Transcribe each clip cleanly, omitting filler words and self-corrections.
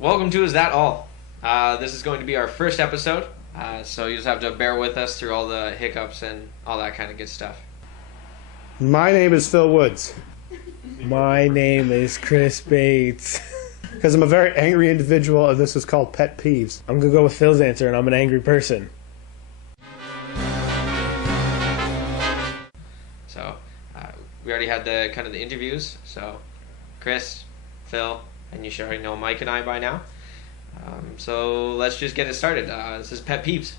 Welcome to Is That All? This is going to be our first episode, so you just have to bear with us through all the hiccups and all that kind of good stuff. My name is Phil Woods. My name is Kris Bates. Because I'm a very angry individual, and this is called Pet Peeves. I'm going to go with Phil's answer, and I'm an angry person. So, we already had the kind of the interviews, so Kris, Phil, and you should already know Mike and I by now. So let's just get it started. This is Pet Peeves.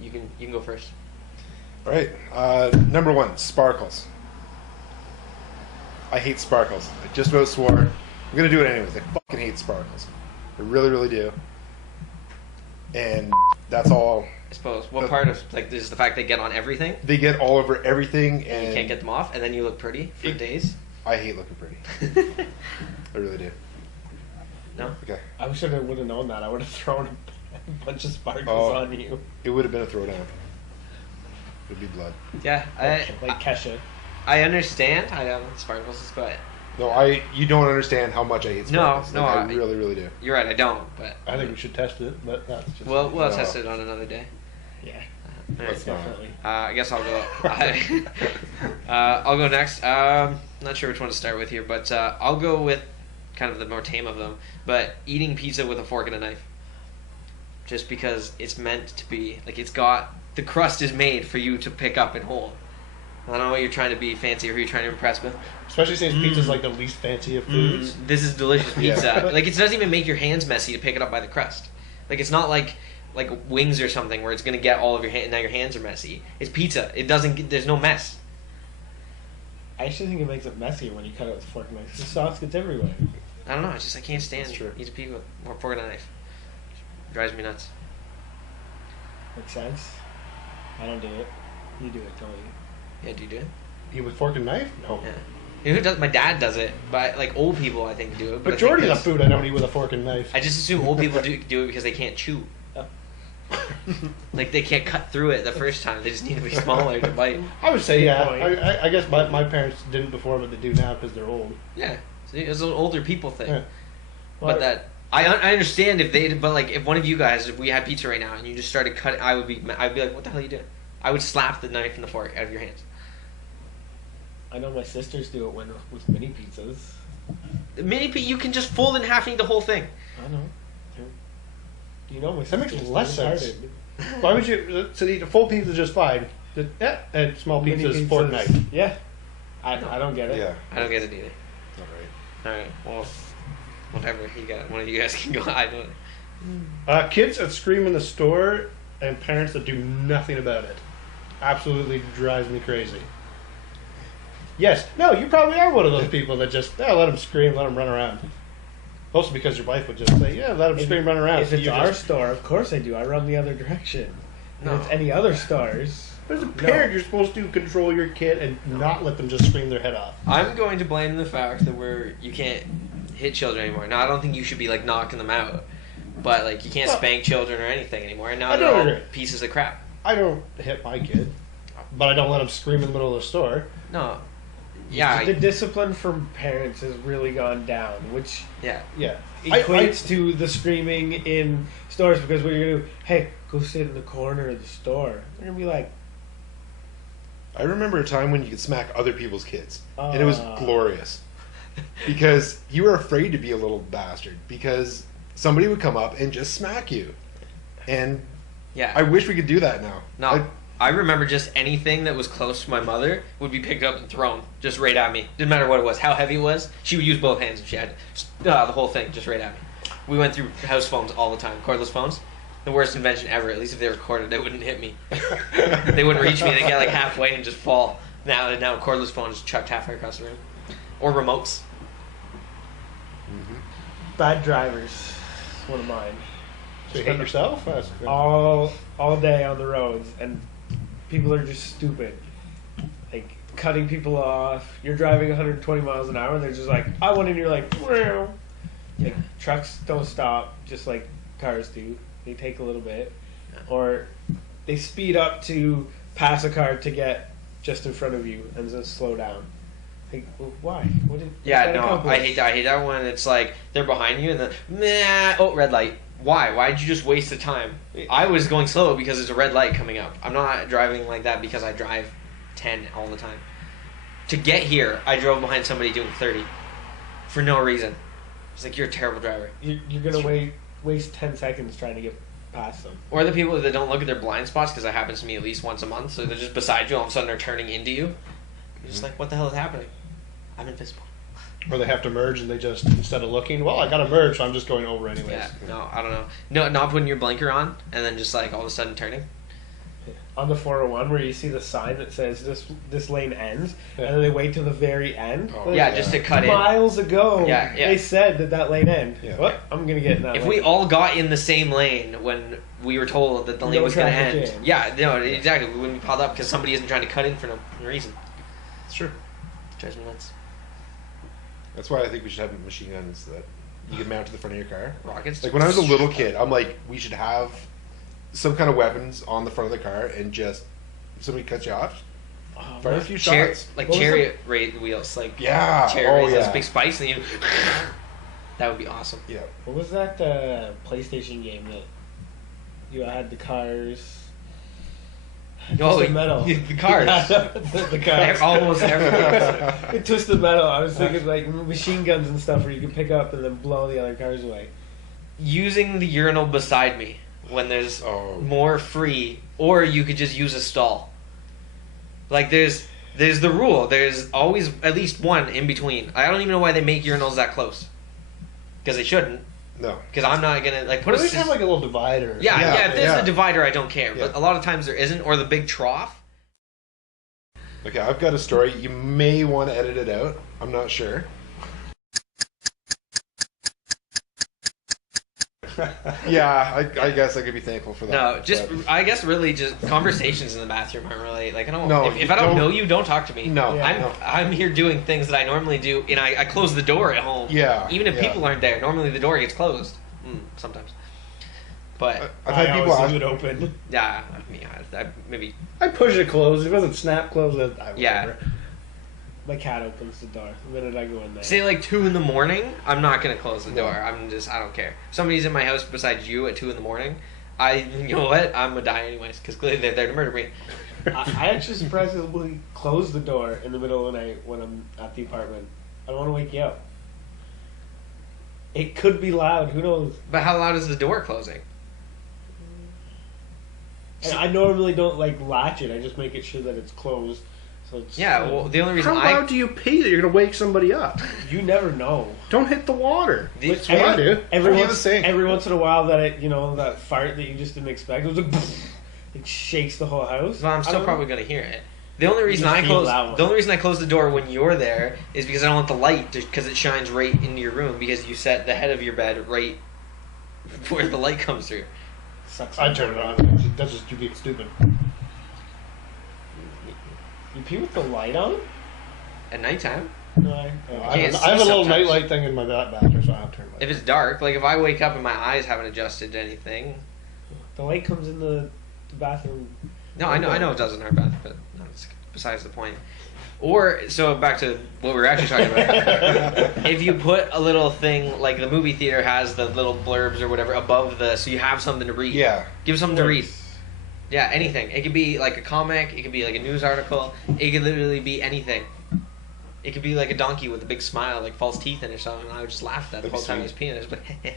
You can go first. All right. Number one, sparkles. I hate sparkles. I just about swore. I'm going to do it anyways. I fucking hate sparkles. I really, really do. And that's all. I suppose. What part of, this is the fact they get on everything? They get all over everything. And you can't get them off, and then you look pretty for days? I hate looking pretty. I really do. No? Okay. I wish I would have known that. I would have thrown a bunch of sparkles on you. It would have been a throwdown. It would be blood. Yeah. Like Kesha. I understand. I don't sparkles, but... No, you don't understand how much I hate sparkles. No, I really, really do. You're right, I don't, but... I think we should test it, but that's just... We'll test it on another day. Yeah. Let's not. Definitely. I guess I'll go. I'll go next. Not sure which one to start with here, but I'll go with kind of the more tame of them. But eating pizza with a fork and a knife, just because it's meant to be the crust is made for you to pick up and hold. I don't know what you're trying to be fancy or who you're trying to impress with. Especially since pizza's like the least fancy of foods. This is delicious pizza. Yeah. It doesn't even make your hands messy to pick it up by the crust. It's not like wings or something where it's going to get all of your hands, now your hands are messy. It's pizza. There's no mess. I actually think it makes it messier when you cut it with a fork and knife. The sauce gets everywhere. I don't know. I can't stand eating pizza with a fork and a knife. It drives me nuts. Makes sense. I don't do it. You do it, don't you? Yeah, do you do it? Eat with fork and knife? No. Yeah. You know who does? My dad does it, but old people I think do it. Majority of food I don't eat with a fork and knife. I just assume old people do it because they can't chew. They can't cut through it the first time. They just need to be smaller to bite. I would say, yeah. I guess my parents didn't before, but they do now because they're old. Yeah, it's an older people thing. Yeah. But that I understand if one of you guys, if we had pizza right now and you just started cutting, I'd be like, what the hell are you doing? I would slap the knife and the fork out of your hands. I know my sisters do it with mini pizzas. The you can just fold in half and eat the whole thing. I know. You know, my That makes sisters less started. sense. Why would you? So eat a full pizza is just fine. And small Mini pizzas, fork and knife. Yeah. I don't get it. Yeah. I don't get it either. All right. All right, well, whatever. One of you guys can go. I don't. Kids that scream in the store and parents that do nothing about it. Absolutely drives me crazy. Yes. No, you probably are one of those people that just, let them scream, let them run around. Mostly because your wife would just say, let them scream, run around. If it's our store, of course I do. I run the other direction. No. If it's any other stores... As a parent, you're supposed to control your kid and not let them just scream their head off. I'm going to blame the fact that you can't hit children anymore. Now, I don't think you should be knocking them out, but you can't spank children or anything anymore. And now they're all pieces of crap. I don't hit my kid, but I don't let them scream in the middle of the store. No. Yeah. The discipline from parents has really gone down, which Yeah. equates to the screaming in stores, because what you're going to do, hey, go sit in the corner of the store. They're going to be like... I remember a time when you could smack other people's kids, and it was glorious. Because you were afraid to be a little bastard, because somebody would come up and just smack you. And Yeah. I wish we could do that now. No. I remember just anything that was close to my mother would be picked up and thrown just right at me. Didn't matter what it was, how heavy it was. She would use both hands if she had the whole thing just right at me. We went through house phones all the time, cordless phones. The worst invention ever. At least if they recorded, they wouldn't hit me. They wouldn't reach me. They'd get halfway and just fall. Now cordless phones chucked halfway across the room. Or remotes. Mm-hmm. Bad drivers. It's one of mine. So you hate yourself? All day on the roads, and people are just stupid. Cutting people off. You're driving 120 miles an hour, and they're just I want in. You're wow. Trucks don't stop, just like cars do. They take a little bit, or they speed up to pass a car to get just in front of you and then slow down. Like, why? Yeah, what's that no, accomplish? I hate that. I hate that when it's like they're behind you and then red light. Why? Why'd you just waste the time? I was going slow because there's a red light coming up. I'm not driving like that because I drive 10 all the time. To get here, I drove behind somebody doing 30 for no reason. It's like, you're a terrible driver. You're gonna waste 10 seconds trying to get past them. Or the people that don't look at their blind spots, because that happens to me at least once a month. So they're just beside you, all of a sudden they're turning into you. You're just like, what the hell is happening? I'm invisible. Or they have to merge and they just, instead of looking, well, I got to merge, so I'm just going over anyways. Yeah, no, I don't know. No, not putting your blanker on and then just like all of a sudden turning. On the 401, where you see the sign that says this lane ends, and then they wait till the very end. Oh, Like, Yeah, just to cut in. miles ago, Yeah, yeah. they said that lane end. Yeah. What? I'm gonna get in that. If lane. we all got in the same lane when we were told that the lane No was going to traffic end, jam. yeah, no, exactly, we wouldn't be piled up because somebody isn't trying to cut in for no reason. It's true. Drives me nuts. That's why I think we should have machine guns that you can mount to the front of your car. Rockets. Like when I was a little kid, I'm like, we should have some kind of weapons on the front of the car, and just if somebody cuts you off, Oh, fire a man. few Char- shots. like What was chariot wheels, like Yeah. chariot wheels, Oh, those yeah. big spikes, and you. That would be awesome. Yeah. What was that PlayStation game that you had the cars? Oh, Twisted Metal. the cars. the cars. Almost everything. It Twisted Metal. I was thinking like machine guns and stuff where you can pick up and then blow the other cars away. Using the urinal beside me when there's Oh. more free, or you could just use a stall. Like there's the rule. There's always at least one in between. I don't even know why they make urinals that close. Because they shouldn't. No. Because I'm not gonna like put But a at least have like a little divider. yeah, Yeah, if there's yeah. a divider, I don't care. Yeah. But a lot of times there isn't, or the big trough. Okay, I've got a story. You may want to edit it out. I'm not sure. Yeah, I guess I could be thankful for that. No, just but- I guess really just conversations in the bathroom aren't really like I don't. No, if I don't don't- know you, don't talk to me. No, Yeah. no. I'm here doing things that I normally do, and I close the door at home. Yeah, Even if yeah. people aren't there, normally the door gets closed. Sometimes. But I've had people ask. leave it open. yeah, I maybe I push it closed. If it doesn't snap closed, I Yeah. whatever. My cat opens the door the minute I go in there. say like 2 a.m. I'm not gonna close the door. I don't care. If somebody's in my house besides you at 2 a.m. You know what? I'm gonna die anyways because clearly they're there to murder me. I actually surprisingly close the door in the middle of the night when I'm at the apartment. I don't want to wake you up. It could be loud. Who knows? But how loud is the door closing? And I normally don't like latch it. I just make it sure that it's closed. So it's Yeah. Well, the only reason How I loud do you pee that you're going to wake somebody up? you never know. Don't hit the water. the, what I do. Every I do once, the same. every once in a while, that fart that you just didn't expect, it was like it shakes the whole house. well, I'm I still don't probably know. gonna hear it. The only reason just I feel close that one. the only reason I close the door when you're there is because I don't want the light because it shines right into your room because you set the head of your bed right where the light comes through. Sucks. I turn it on. That's just you being stupid. You pee with the light on? At nighttime, No, I can't have a see little sometimes. nightlight thing in my bathroom, so I have to turn my if it's dark, like if I wake up and my eyes haven't adjusted to anything, the light comes in the bathroom. no, I know it does in our bath, but no, it's besides the point. Or so back to what we were actually talking about. If you put a little thing like the movie theater has the little blurbs or whatever above so you have something to read. Yeah. Give something to read. Yeah, anything. It could be like a comic. It could be like a news article. It could literally be anything. It could be like a donkey with a big smile, like false teeth in or something. And I would just laugh at that the That'd whole be time he was sweet. peeing. I was like,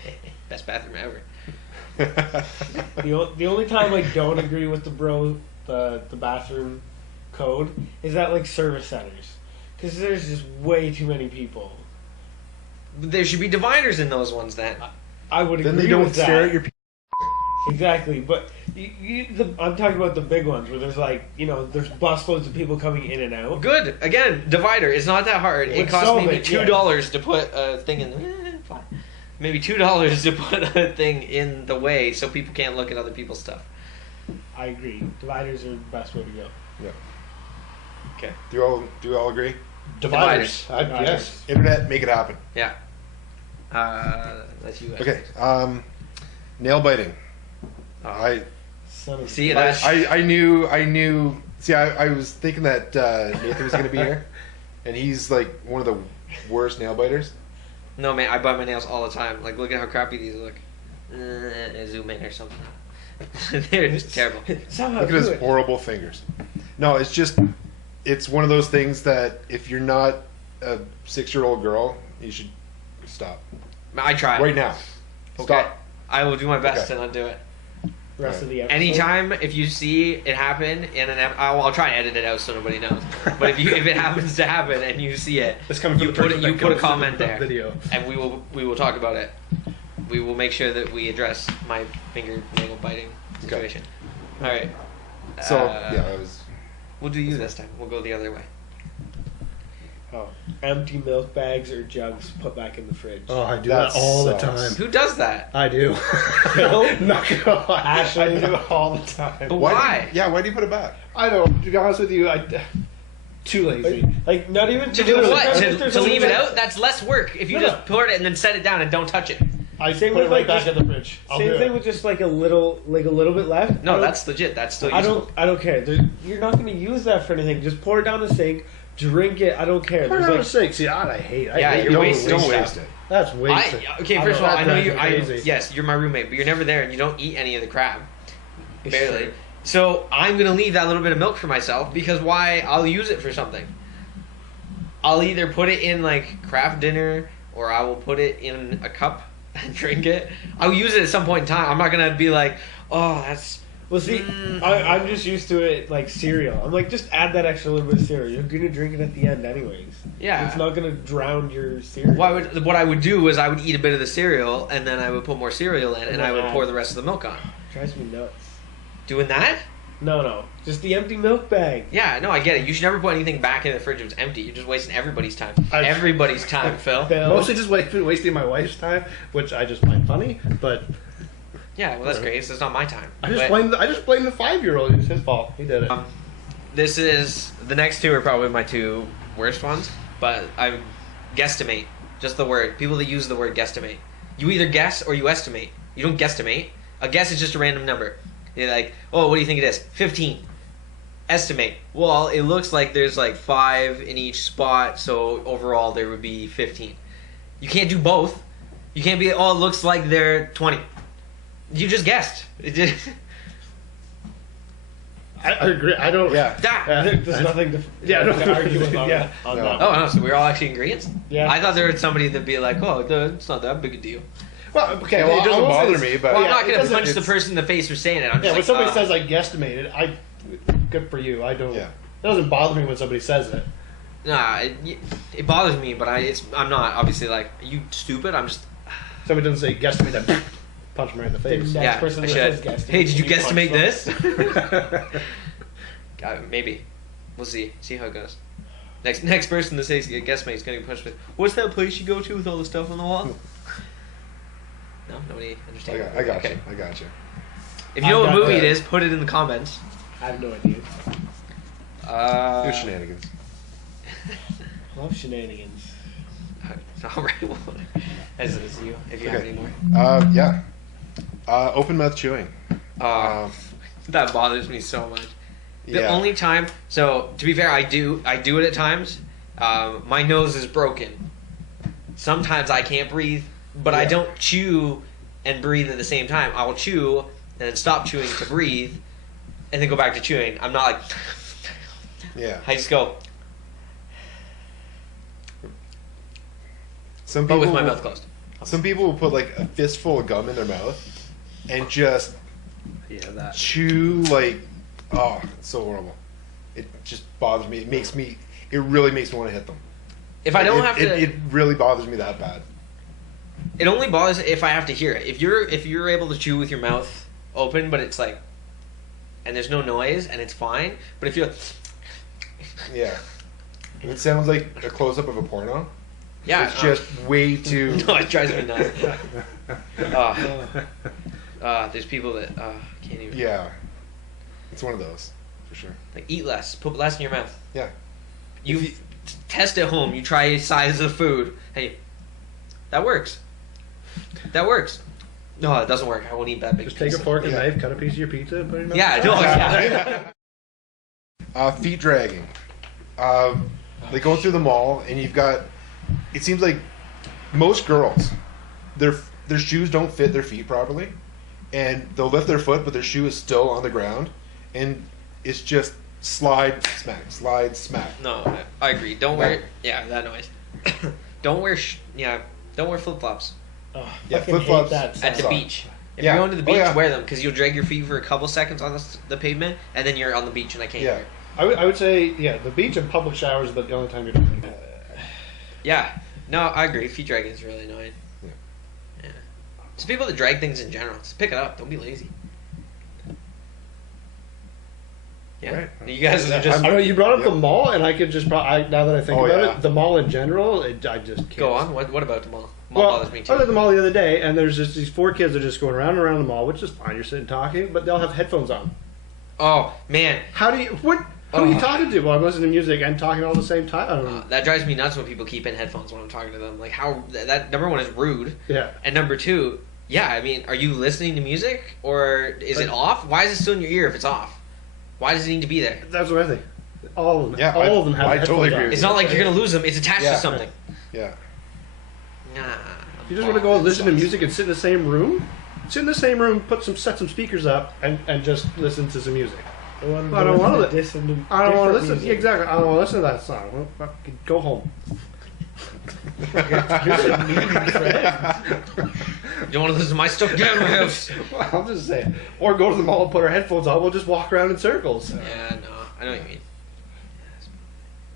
best bathroom ever. The only time I don't agree with the bathroom code is at like service centers because there's just way too many people. There should be dividers in those ones then. I would agree Then they don't with that. stare at your. Exactly, but I'm talking about the big ones where there's like there's busloads of people coming in and out. Good. Again, divider. It's not that hard. It Let's costs solve maybe it, yeah. $2 to put a thing in. Fine. Maybe $2 to put a thing in the way so people can't look at other people's stuff. I agree. Dividers are the best way to go. Yeah. Okay. Do you all agree? dividers. Dividers. Yes. Internet, make it happen. Yeah. That's you. Okay. Nail biting. Oh. Son of See, a- that's I knew. See, I was thinking that Nathan was going to be here, and he's like one of the worst nail biters. No, man, I bite my nails all the time. Like, look at how crappy these look. Zoom in or something. They're just terrible. Somehow Look at do his it. horrible fingers. No, it's one of those things that if you're not a 6-year-old girl, you should stop I try. right now. Okay. Stop. I will do my best Okay. to not do it. Rest of the episode. Anytime if you see it happen in I'll try and edit it out so nobody knows. But if it happens to happen and you see it, It's coming from you the put person it, you that put a goes to comment the there, video. and we will talk about it. We will make sure that we address my fingernail biting situation. All right. So yeah, that was. We'll do you this time. We'll go the other way. Oh, empty milk bags or jugs put back in the fridge. Oh, I do That that all the sucks. time. Who does that? I do. Not gonna lie. Ashley. I do it all the time. But why? Yeah, why do you put it back? I don't. To be honest with you, too lazy. Like not even To do literally, what? not if To there's leave it something- out? That's less work. If you No, just pour it and then set it down and don't touch it. I Same put with, it right like, back just- in the fridge. I'll Same do thing it. with just like a little bit left. No, I don't- that's legit. That's still I useful. don't care. You're not going to use that for anything. Just pour it down the sink, drink it. I don't care. For There's God's like, sake, see, I hate. I Yeah, hate you're don't wasting Don't stuff. waste it. That's wasted. Okay, first of all, I know you. Crazy. Yes, you're my roommate, but you're never there and you don't eat any of the crab. It's Barely. true. So I'm gonna leave that little bit of milk for myself because why? I'll use it for something. I'll either put it in like craft dinner or I will put it in a cup and drink it. I'll use it at some point in time. I'm not gonna be like, oh, that's. well, see, I'm just used to it like cereal. I'm like, just add that extra little bit of cereal. You're gonna drink it at the end anyways. Yeah. It's not gonna drown your cereal. What I would do is I would eat a bit of the cereal and then I would put more cereal in and I would add. pour the rest of the milk on. Drives me nuts. Doing that? No, just the empty milk bag. Yeah, no, I get it. You should never put anything back in the fridge if it's empty. You're just wasting everybody's time. I've- Everybody's time, Phil. Phil. Mostly just wasting my wife's time, which I just find funny. But Yeah, well, that's great. So it's not my time. I just But, blame the 5-year-old. It's his fault. He did it. this is the next two are probably my two worst ones, but I guesstimate. Just the word. People that use the word guesstimate. You either guess or you estimate. You don't guesstimate. A guess is just a random number. You're like, oh, what do you think it is? 15. Estimate. Well, it looks like there's like 5 in each spot, so overall there would be 15. You can't do both. You can't be, oh, it looks like they're 20. You just guessed. I agree. I don't. Yeah. There's nothing to, to argue with on, Yeah. on No. that. Oh, no, so we're all actually in agreement? Yeah. I thought there was somebody that'd be like, oh, it's not that big a deal. Well, okay. It Well, doesn't I will say bother this. me, but Well, Yeah, I'm not it going to doesn't- punch the person in the face for saying it. I'm just Yeah, when like, somebody says I guesstimated, good for you. I don't. Yeah. It doesn't bother me when somebody says it. nah, it bothers me, but I'm not obviously like, are you stupid? I'm just, Somebody doesn't say guesstimate, then punch them right in the face. Next yeah, person I that should. says guesstimate, Hey, did you you punch guesstimate them. this? Maybe. We'll see. See how it goes. Next person that says guesstimate is going to get punched with, what's that place you go to with all the stuff on the wall? No, nobody understands. I got Okay. you. I got you. If you know I've what got movie that. it is, put it in the comments. I have no idea. Your shenanigans. Love shenanigans. All right. Well, as it is you, if you have Okay. any more. Yeah. Open mouth chewing. That bothers me so much. The Yeah. only time, so to be fair, I do it at times. My nose is broken. Sometimes I can't breathe, but I Yeah. don't chew and breathe at the same time. I will chew and then stop chewing to breathe, and then go back to chewing. I'm not like, Yeah. I just go, Some but people with my will- mouth closed. Some people will put like a fistful of gum in their mouth and just Yeah, that. chew like, oh, it's so horrible. It just bothers me. It really makes me want to hit them. If I don't have to, it really bothers me that bad. it only bothers if I have to hear it. If you're able to chew with your mouth open, but it's like, and there's no noise, and it's fine. But if you're, Yeah. And it sounds like a close up of a porno. yeah, It's just way too. no, it drives me nuts. There's people that can't even Yeah. It's one of those, for sure. like eat less, put less in your mouth. Yeah. You, If you- test at home. You try size of food. Hey, that works. That works. No, it doesn't work. I won't eat that big. Just take a piece. fork and Yeah. knife, cut a piece of your pizza, and put it in your Yeah, mouth. no, yeah. Feet dragging. Oh Like going through the mall, and you've got. It seems like most girls, their shoes don't fit their feet properly, and they'll lift their foot, but their shoe is still on the ground, and it's just slide smack. No, I agree. Don't wear. Yeah, that noise. Don't wear. Don't wear flip flops Oh, Yeah, fucking hate flip-flops. that at the song. beach. If Yeah. you're going to the Oh, beach, yeah. wear them because you'll drag your feet for a couple seconds on the pavement, and then you're on the beach and I can't Yeah. hear it. I would say, yeah, the beach and public showers, but the only time you're doing it. Yeah. No, I agree. Feet dragging is really annoying. Yeah. So people that drag things in general, just pick it up. Don't be lazy. Yeah. Right. You guys are I just don't know, you brought up Yep. the mall, and I could just, now that I think Oh, about yeah. it, the mall in general, I just can't. go on. What about the mall? Mall Well, bothers me I too. was at the mall the other day, and there's just these 4 kids that are just going around and around the mall, which is fine. You're sitting talking, but they'll have headphones on. Oh man, How do you? What? Who are you talking to? Well, I'm listening to music and talking all at the same time. I don't know. that drives me nuts when people keep in headphones when I'm talking to them. Like how that number one is rude, Yeah. and number two, yeah, I mean, are you listening to music or is it off? Why is it still in your ear if it's off? Why does it need to be there? That's what I think. All of them. Yeah, all of them have I headphones totally on. agree with It's not like you're gonna lose them. It's attached Yeah. to something. Yeah. Nah. If you just want to go and listen to music and sit in the same room, sit in the same room, set some speakers up, and just listen to some music. I don't want to listen. I don't want to listen. Exactly. I don't want to listen to that song. Well, fucking go home. You don't want to listen to my stuff? Get out of my house. Well, I'm just saying. Or go to the mall and put our headphones on. We'll just walk around in circles. Yeah, no, I know what you mean.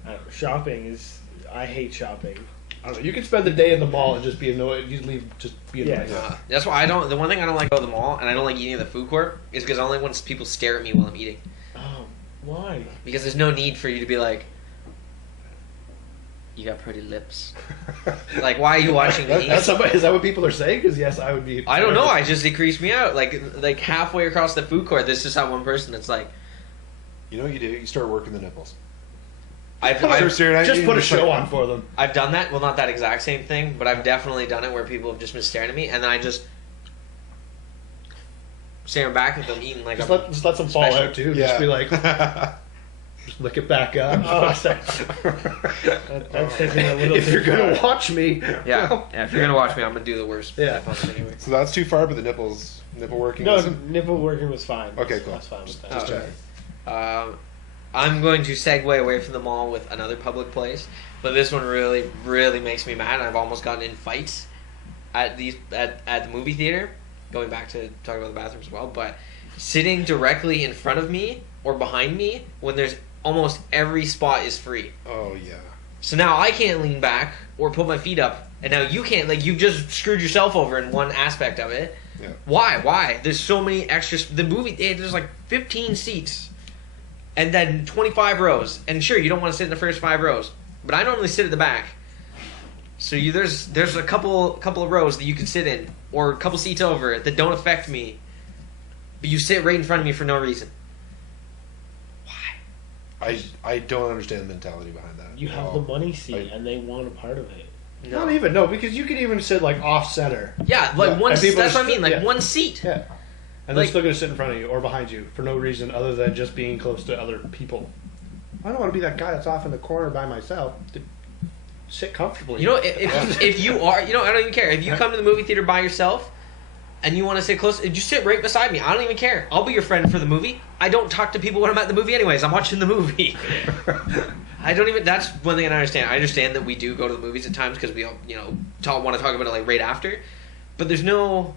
I don't know, shopping is. I hate shopping. I don't know. You can spend the day in the mall and just be annoyed. You leave just be annoyed. Yeah. That's why I don't. The one thing I don't like about the mall, and I don't like eating at the food court, is because I only want people stare at me while I'm eating. Oh, why? Because there's no need for you to be like, you got pretty lips. Like, why are you watching me eat? Is that what people are saying? Because yes, I would be. I don't know. It creased me out. Like halfway across the food court, there's just that one person that's like, You know what you do? You start working the nipples. I've Just put a show on for them. I've done that. Well, not that exact same thing, but I've definitely done it where people have just been staring at me, and then I just staring back at them eating like Just let some fall special. out too. Yeah. Just be like, just lick it back up. That's taking a little. If too you're gonna far. watch me, Yeah, well, yeah. If you're gonna watch me, I'm gonna do the worst. Yeah. headphones anyway. So that's too far, but the nipple working. No, isn't? nipple working was fine. Okay, cool. That's fine with that. Just checking. I'm going to segue away from the mall with another public place, but this one really, really makes me mad. I've almost gotten in fights at the movie theater. Going back to talking about the bathrooms as well, but sitting directly in front of me or behind me when there's almost every spot is free. Oh yeah. So now I can't lean back or put my feet up, and now you can't. Like, you've just screwed yourself over in one aspect of it. Yeah. Why? There's so many extras. The movie, there's like 15 seats, and then 25 rows. And sure, you don't want to sit in the first 5 rows, but I normally sit at the back. So there's a couple of rows that you can sit in, or a couple seats over that don't affect me, but you sit right in front of me for no reason. Why? I don't understand the mentality behind that. You have the money seat, and they want a part of it. No. not even because you could even sit like off center. Yeah, like Yeah. one. And people That's what I are mean. still- Like yeah. one seat. Yeah, and Like- they're still gonna sit in front of you or behind you for no reason other than just being close to other people. I don't want to be that guy that's off in the corner by myself. To sit comfortably. You know, if you are, I don't even care. If you come to the movie theater by yourself and you want to sit close, you sit right beside me. I don't even care. I'll be your friend for the movie. I don't talk to people when I'm at the movie anyways. I'm watching the movie. I don't even. That's one thing I don't understand. I understand that we do go to the movies at times because we all, want to talk about it like right after. But there's no.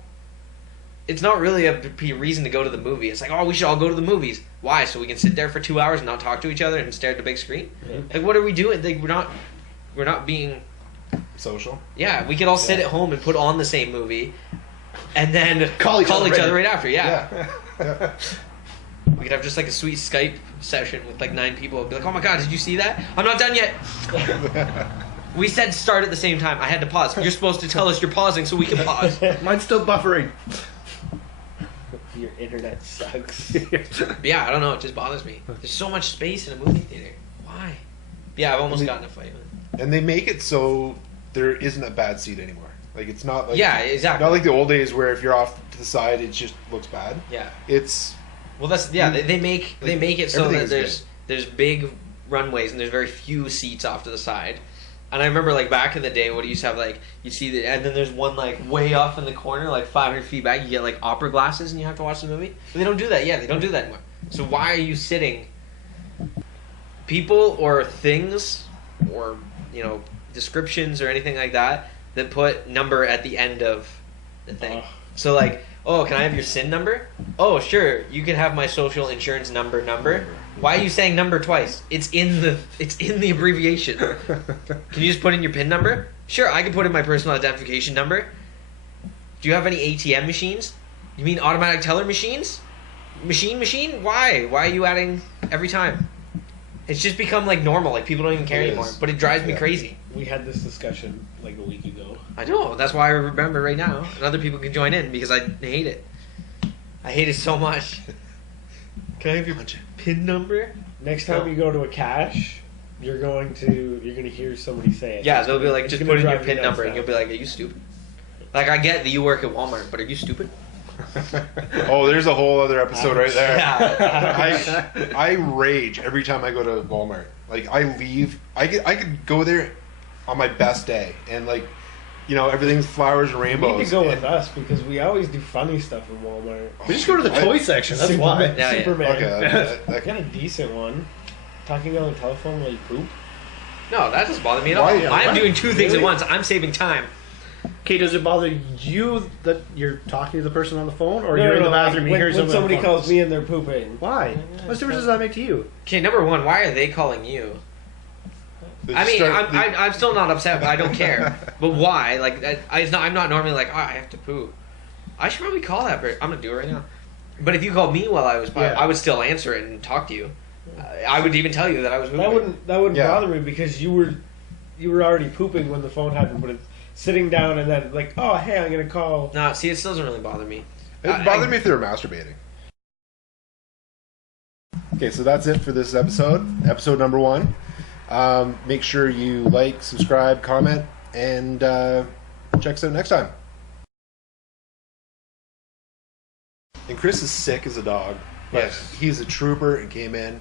It's not really a reason to go to the movie. It's like, oh, we should all go to the movies. Why? So we can sit there for 2 hours and not talk to each other and stare at the big screen? Like, what are we doing? Like, we're not being. Social. Yeah, we could all sit at home and put on the same movie, and then Call each other right after. Yeah. Yeah. We could have just like a sweet Skype session with like 9 people. Be like, oh my god, did you see that? I'm not done yet. We said start at the same time. I had to pause. You're supposed to tell us you're pausing so we can pause. Mine's still buffering. Your internet sucks. But yeah, I don't know. It just bothers me. There's so much space in a movie theater. Why? Yeah, I've almost gotten a fight with it. And they make it so there isn't a bad seat anymore. Like it's not like Yeah, exactly. not like the old days where if you're off to the side it just looks bad. Yeah. It's Well, that's they make it so everything that is there's big runways and there's very few seats off to the side. And I remember like back in the day, what you used to have like you see the and then there's one like way off in the corner, like 500 feet back. You get like opera glasses and you have to watch the movie. But they don't do that. Yeah, they don't do that anymore. So why are you sitting? People or things or descriptions or anything like that put number at the end of the thing. So like, oh, can I have your SIN number? Oh, sure. You can have my social insurance number. Why are you saying number twice? It's in the abbreviation. Can you just put in your PIN number? Sure, I can put in my personal identification number. Do you have any ATM machines? You mean automatic teller machines? Machine? Why? Why are you adding every time? It's just become like normal. Like people don't even care anymore. But it drives me crazy. We had this discussion like a week ago. I know. That's why I remember right now. And other people can join in because I hate it. I hate it so much. Can I have your PIN number? Next time you go to a cache, you're gonna hear somebody say it. Yeah, they'll be like, It's just gonna put in your drive you PIN number, and nuts you'll be like, are you stupid? Like, I get that you work at Walmart, but are you stupid? Oh, there's a whole other episode right there. Yeah. I rage every time I go to Walmart. Like I leave, I could go there on my best day, and like, everything's flowers and You rainbows. need to go with us because we always do funny stuff in Walmart. We just go to the toy section. That's Superman. why. Yeah, yeah. Superman. Okay, I got a decent one. Talking on the telephone while you poop. No, that doesn't bother me at all. Why? I'm doing two things at Really? once. I'm saving time. Okay, does it bother you that you're talking to the person on the phone, or you're in the bathroom and you hear when somebody somebody calls me and they're pooping. Why? What difference does that make to you? Okay, number one, why are they calling you? They I mean, start- I'm still not upset, but I don't care. But why? Like, I'm not normally like, oh, I have to poo. I should probably call that person. I'm gonna do it right now. But if you called me while I was, Yeah. I would still answer it and talk to you. I would even tell you that I was pooping. That wouldn't Yeah. bother me because you were already pooping when the phone happened, but it's sitting down and then like, oh hey, I'm gonna call. No, see, it still doesn't really bother me. It bothered me if they were masturbating. Okay, so that's it for this episode. Episode number 1. Make sure you like, subscribe, comment, and check us out next time. And Kris is sick as a dog. But Yes. he's a trooper and came in.